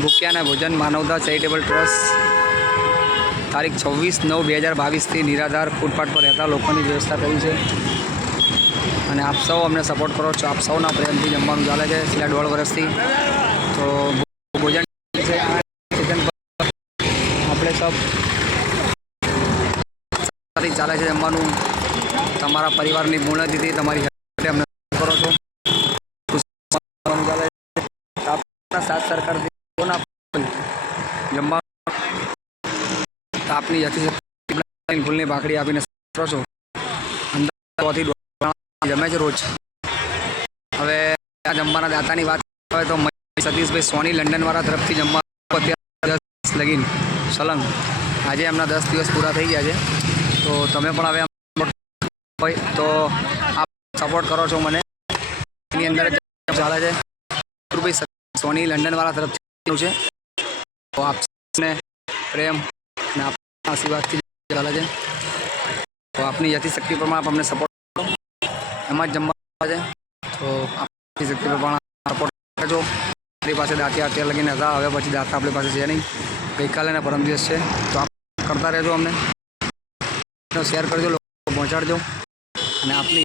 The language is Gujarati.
ભૂખ્યાના ભોજન માનવતા ચેરિટેબલ ટ્રસ્ટ તારીખ છવ્વીસ નવ બે હજાર બાવીસથી નિરાધાર ફૂટપાથ પર રહેતા લોકોની વ્યવસ્થા કરી છે. અને આપ સૌ અમને સપોર્ટ કરો છો. આપ સૌના પ્રેમથી જમવાનું ચાલે છે. છેલ્લા દોઢ વર્ષથી તો ભોજન છે. આપણે સૌ ચાલે છે જમવાનું. તમારા પરિવારની પૂર્ણતિથિ તમારી સાથે અમને કરો છો. સાત સરકારથી જમવા તાપની યથાશક્તિ ફૂલની ભાખડી આપીને કરો છો. અંદાજથી જમે છે રોજ. હવે આ જમવાના દાતાની વાત આવે તો સતીશભાઈ સોની લંડનવાળા તરફથી જમવા લગીન, સલંગ. આજે એમના દસ દિવસ પૂરા થઈ ગયા છે. તો તમે પણ હવે હોય તો આપ સપોર્ટ કરો છો મને. એની અંદર ચાલે છે. સોની લંડનવાળા તરફથી છે. તો આપને પ્રેમ અને આપના આશીર્વાદથી ચાલે છે. તો આપની યથિશક્તિ પ્રમાણે આપ અમને સપોર્ટ કરો. એમાં જ જમવા છે. તો આપની શક્તિ પ્રમાણે સપોર્ટ કરજો. આપણી પાસે દાંતી અત્યારે લગીને હતા. હવે પછી દાંતા આપણી પાસે છે નહીં. ગઈકાલે ને પરમ દિવસ છે. તો આપ કરતા રહેજો અમને. શેર કરજો લોકો પહોંચાડજો. અને આપની